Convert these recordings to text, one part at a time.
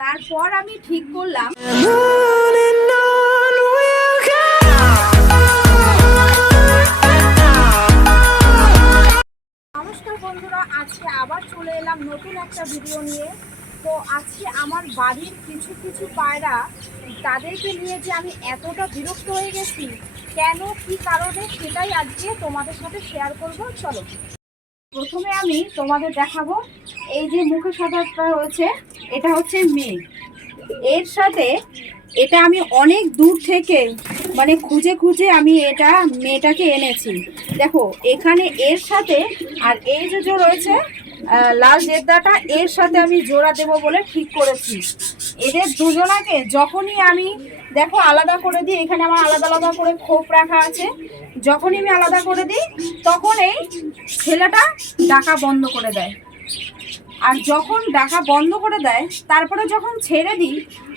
তারপর আমি ঠিক করলাম নমস্কার বন্ধুরা, আজকে আবার চলে এলাম নতুন একটা ভিডিও নিয়ে। তো আজকে আমার বাড়ির কিছু কিছু পায়রা, তাদেরকে নিয়ে যে আমি এতটা বিরক্ত হয়ে গেছি, কেন কি কারণে, সেটাই আজকে তোমাদের সাথে শেয়ার করব। চলো, প্রথমে আমি তোমাদের দেখাবো। এই যে মুখে সাদাটা রয়েছে, এটা হচ্ছে মেয়ে। এর সাথে এটা আমি অনেক দূর থেকে খুঁজে খুঁজে আমি এটা মেয়েটাকে এনেছি। দেখো এখানে এর সাথে আর এই যে রয়েছে লাল জেদ্দাটা, এর সাথে আমি জোড়া দেব বলে ঠিক করেছি। এদের দুজনাকে যখনই আমি দেখো আলাদা করে দিই, এখানে আমার আলাদা আলাদা করে খোপ রাখা আছে, যখনই আমি আলাদা করে দিই তখন এই ছেলেটা ডাকা বন্ধ করে দেয়। আর যখন ডাকা বন্ধ করে দেয় তারপরে যখন ছেড়ে দিই,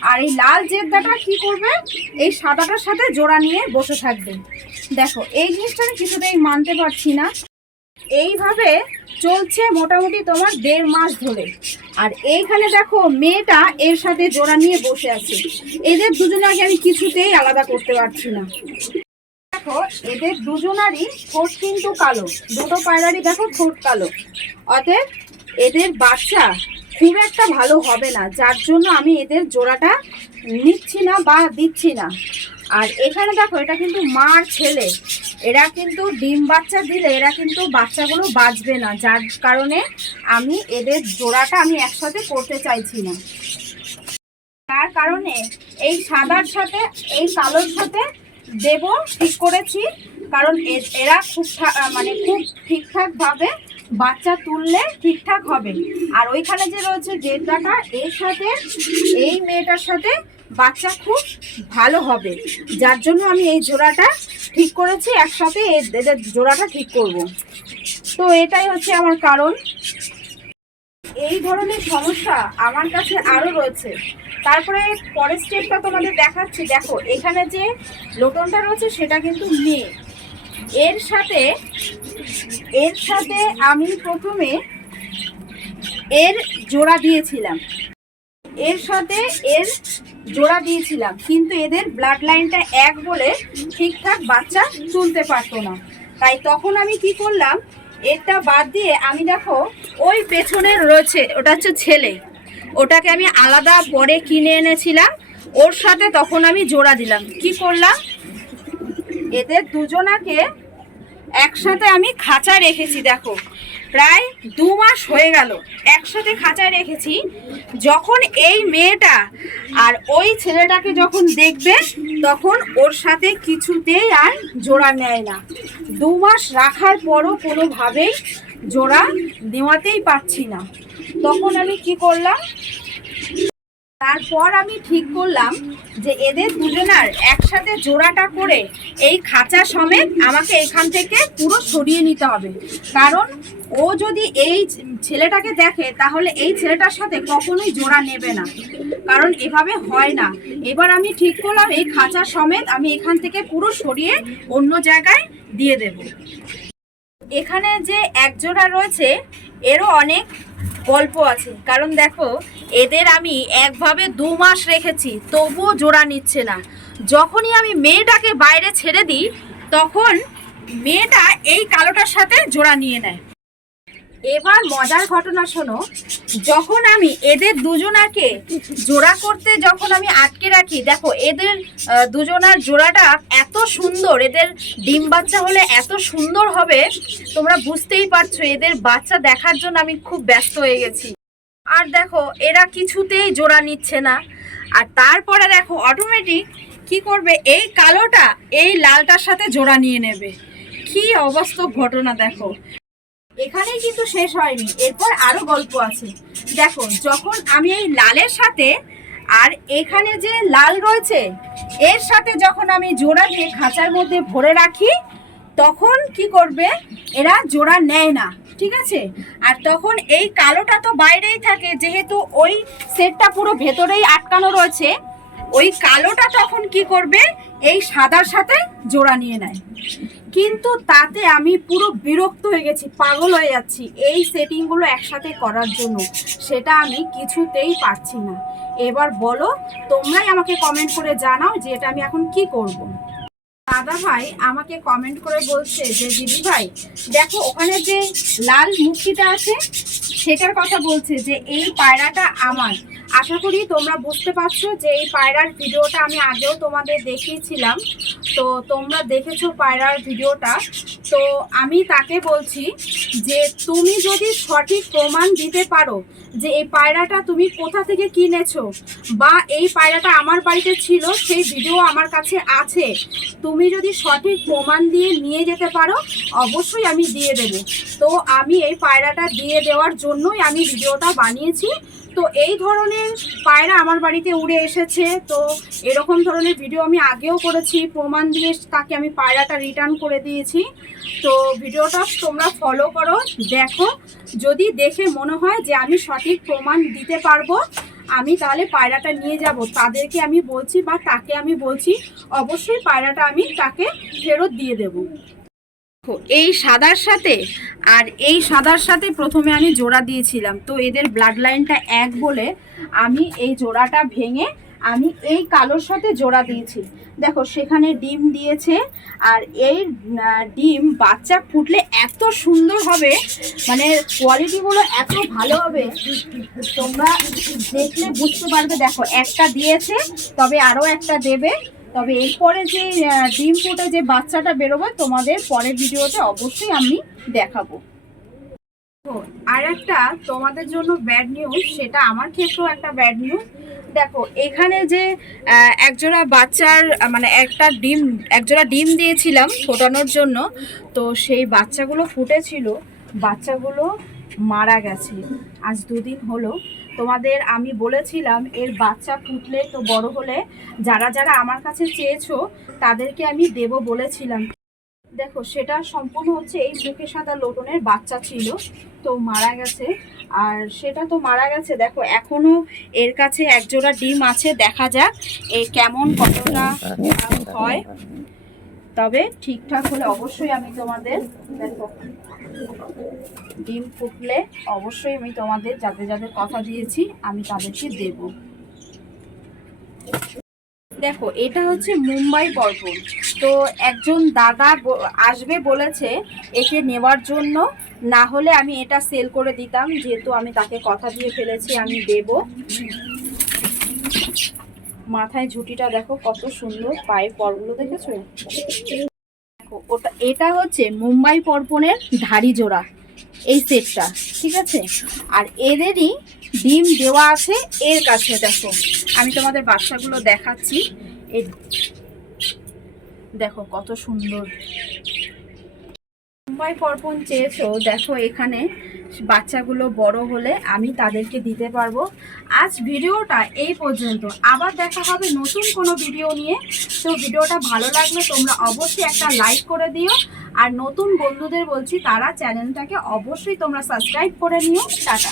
আর এই লাল জেদ্দাটা কি করবে, এই সাদাটার সাথে জোড়া নিয়ে বসে থাকবে। দেখো এই জিনিসটা আমি কিছুতেই মানতে পারছি না। এইভাবে চলছে মোটামুটি তোমার 1.5 মাস ধরে। আর এইখানে দেখো মেয়েটা এর সাথে জোড়া নিয়ে বসে আছে। এদের দুজনকে আমি কিছুতেই আলাদা করতে পারছি না। দেখো এদের দুজনারই ঠোঁট কিন্তু কালো, দুটো পায়রারই দেখো ঠোঁট কালো। অতএব এদের বাচ্চা খুব একটা ভালো হবে না, যার জন্য আমি এদের জোড়াটা নিচ্ছি না বা দিচ্ছি না। আর এখানে দেখো এটা কিন্তু মার ছেলে, এরা কিন্তু ডিম বাচ্চা দিলে এরা কিন্তু বাচ্চাগুলো বাঁচবে না, যার কারণে আমি এদের জোড়াটা আমি একসাথে করতে চাইছি না। তার কারণে এই সাদার সাথে এই কালোর সাথে দেব ঠিক করেছি, কারণ এরা খুব খুব ঠিকঠাকভাবে বাচ্চা তুললে ঠিকঠাক হবে। আর ওইখানে যে রয়েছে জেদ্দাটা, এর সাথে এই মেয়েটার সাথে বাচ্চা খুব ভালো হবে, যার জন্য আমি এই জোড়াটা ঠিক করেছি, একসাথে এদের জোড়াটা ঠিক করব। তো এটাই হচ্ছে আমার কারণ। এই ধরনের সমস্যা আমার কাছে আরও রয়েছে। তারপরে পরের স্টেপটা তোমাদের দেখাচ্ছি। দেখো এখানে যে লোটনটা রয়েছে সেটা কিন্তু মেয়ে। এর সাথে আমি প্রথমে এর জোড়া দিয়েছিলাম, কিন্তু এদের ব্লাড লাইনটা এক বলে ঠিকঠাক বাচ্চা তুলতে পারতো না। তাই তখন আমি কি করলাম, এটা বাদ দিয়ে আমি দেখো ওই পেছনের রয়েছে ওটা হচ্ছে ছেলে, ওটাকে আমি আলাদা পরে কিনে এনেছিলাম, ওর সাথে তখন আমি জোড়া দিলাম। কি করলাম, এদের দুজনাকে একসাথে আমি খাঁচায় রেখেছি। দেখো প্রায় 2 মাস হয়ে গেল একসাথে খাঁচায় রেখেছি। যখন এই মেয়েটা আর ওই ছেলেটাকে যখন দেখবে, তখন ওর সাথে কিছুতেই আর জোড়া নেয় না। 2 মাস রাখার পরও কোনোভাবেই জোড়া নেওয়াতেই পারছি না। তখন আমি কি করলাম, তারপর আমি ঠিক করলাম যে এদের দুজনার একসাথে জোড়াটা করে এই খাঁচা সমেত আমাকে এখান থেকে পুরো সরিয়ে নিতে হবে। কারণ ও যদি এই ছেলেটাকে দেখে তাহলে এই ছেলেটার সাথে কখনোই জোড়া নেবে না, কারণ এভাবে হয় না। এবার আমি ঠিক করলাম এই খাঁচা সমেত আমি এখান থেকে পুরো সরিয়ে অন্য জায়গায় দিয়ে দেব। এখানে যে একজোড়া রয়েছে এরও অনেক গল্প আছে, কারণ দেখো এদের আমি একভাবে 2 মাস রেখেছি, তবুও জোড়া নিচ্ছে না। যখনই আমি মেয়েটাকে বাইরে ছেড়ে দিই তখন মেয়েটা এই কালোটার সাথে জোড়া নিয়ে নেয়। এবার মজার ঘটনা শোনো, যখন আমি এদের দুজনাকে জোড়া করতে যখন আমি আটকে রাখি, দেখো এদের দুজনার জোড়াটা এত সুন্দর, এদের ডিম বাচ্চা হলে এত সুন্দর হবে তোমরা বুঝতেই পারছো। এদের বাচ্চা দেখার জন্য আমি খুব ব্যস্ত হয়ে গেছি। আর দেখো এরা কিছুতেই জোড়া নিচ্ছে না। আর তারপরে দেখো অটোমেটিক কি করবে, এই কালোটা এই লালটার সাথে জোড়া নিয়ে নেবে। কি অবাস্তব ঘটনা। দেখো এখানেই কিন্তু শেষ হয়নি, এরপর আরো গল্প আছে। দেখো যখন আমি এই লালের সাথে আর এখানে যে লাল রয়েছে এর সাথে যখন আমি জোড়া দিয়ে খাঁচার মধ্যে ভরে রাখি, তখন কি করবে, এরা জোড়া নেয় না, ঠিক আছে। আর তখন এই কালোটা তো বাইরেই থাকে, যেহেতু ওই সেটটা পুরো ভেতরেই আটকানো রয়েছে, ওই কালোটা তখন কি করবে, এই সাদার সাথে জোড়া নিয়ে নেয়। কিন্তু তাতে আমি পুরো বিরক্ত হয়ে গেছি, পাগল হয়ে যাচ্ছি এই সেটিংগুলো একসাথে করার জন্য। সেটা আমি কিছুতেই পারছি না। এবার বলো, তোমরাই আমাকে কমেন্ট করে জানাও যে এটা আমি এখন কি করব। দাদা ভাই আমাকে কমেন্ট করে বলছে যে দিদি ভাই দেখো ওখানে যে লাল মুক্তিটা আছে সেটার কথা বলছে, যে এই পায়রাটা আমার। আশা করি তোমরা বুঝতে পারছো যে এই পায়রার ভিডিওটা আমি আগেও তোমাদের দেখিয়েছিলাম, তো তোমরা দেখেছো পায়রার ভিডিওটা। তো আমি তাকে বলছি যে তুমি যদি সঠিক প্রমাণ দিতে পারো যে এই পায়রাটা তুমি কোথা থেকে কিনেছো, বা এই পায়রাটা আমার বাড়িতে ছিল সেই ভিডিও আমার কাছে আছে, তুমি যদি সঠিক প্রমাণ দিয়ে নিয়ে যেতে পারো অবশ্যই আমি দিয়ে দেব। তো আমি এই পায়রাটা দিয়ে দেওয়ার জন্যই আমি ভিডিওটা বানিয়েছি। তো এই ধরনের পায়রা আমার বাড়িতে উড়ে এসেছে, তো এরকম ধরনের ভিডিও আমি আগেও করেছি, প্রমাণ দিয়ে তাকে আমি পায়রাটা রিটার্ন করে দিয়েছি। তো ভিডিওটা তোমরা ফলো করো, দেখো, যদি দেখে মনে হয় যে আমি সঠিক প্রমাণ দিতে পারবো আমি তাহলে পায়রাটা নিয়ে যাব। তাদেরকে আমি বলছি বা তাকে আমি বলছি অবশ্যই পায়রাটা আমি তাকে ফেরত দিয়ে দেব। এই সাদার সাথে আর এই সাদার সাথে প্রথমে আমি জোড়া দিয়েছিলাম, তো এদের ব্লাড লাইনটা এক বলে আমি এই জোড়াটা ভেঙে আমি এই কালোর সাথে জোড়া দিয়েছি। দেখো সেখানে ডিম দিয়েছে, আর এই ডিম বাচ্চা ফুটলে এত সুন্দর হবে, মানে কোয়ালিটিগুলো এত ভালো হবে তোমরা দেখলে বুঝতে পারবে। দেখো একটা দিয়েছে, তবে আরও একটা দেবে। তবে এরপরে যে ডিম ফুটে যে বাচ্চাটা বেরোবে তোমাদের পরের ভিডিওতে অবশ্যই আমি দেখাবো। আর একটা তোমাদের জন্য ব্যাড নিউজ, সেটা আমার ক্ষেত্রেও একটা ব্যাড নিউজ। দেখো এখানে যে একজোড়া বাচ্চার মানে একজোড়া ডিম দিয়েছিলাম ফোটানোর জন্য, তো সেই বাচ্চাগুলো ফুটেছিল, বাচ্চাগুলো মারা গেছে। আজ 2 দিন হলো। তোমাদের আমি বলেছিলাম এর বাচ্চা ফুটলে তো বড় হলে যারা যারা আমার কাছে চেয়েছো তাদেরকে আমি দেব বলেছিলাম। দেখো সেটা সম্পূর্ণ হচ্ছে এই মুখে সাদা লোটনের বাচ্চা ছিল, তো মারা গেছে। আর সেটা তো মারা গেছে। দেখো এখনো এর কাছে একজোড়া ডিম আছে, দেখা যাক এই কেমন কতটা হয়। তবে ঠিকঠাক হলে অবশ্যই আমি তোমাদের, দেখো ডিম ফুটলে অবশ্যই আমি তোমাদের যাদের যাদের কথা দিয়েছি আমি তাদেরকে দেব। দেখো এটা হচ্ছে মুম্বাই পর্পল। তো একজন দাদা আসবে বলেছে একে নেওয়ার জন্য, না হলে আমি এটা সেল করে দিতাম, যেহেতু আমি তাকে কথা দিয়ে ফেলেছি আমি দেব। মাথায় ঝুঁটিটা দেখো কত সুন্দর, পায়ের পরগুলো দেখেছো। দেখো এটা হচ্ছে মুম্বাই পর্পনের ধাড়ি জোড়া, এই সেটটা, ঠিক আছে। আর এদেরই ডিম দেওয়া আছে এর কাছে। দেখো আমি তোমাদের বাচ্চাগুলো দেখাচ্ছি, এই দেখো কত সুন্দর। মুম্বাই পর্পন চেয়েছো, দেখো এখানে বাচ্চাগুলো বড় হলে আমি তাদেরকে দিতে পারবো। আজ ভিডিওটা এই পর্যন্ত, আবার দেখা হবে নতুন কোনো ভিডিও নিয়ে। তো ভিডিওটা ভালো লাগলে তোমরা অবশ্যই একটা লাইক করে দিও, আর নতুন বন্ধুদের বলছি তারা চ্যানেলটাকে অবশ্যই তোমরা সাবস্ক্রাইব করে নিও। টাটা।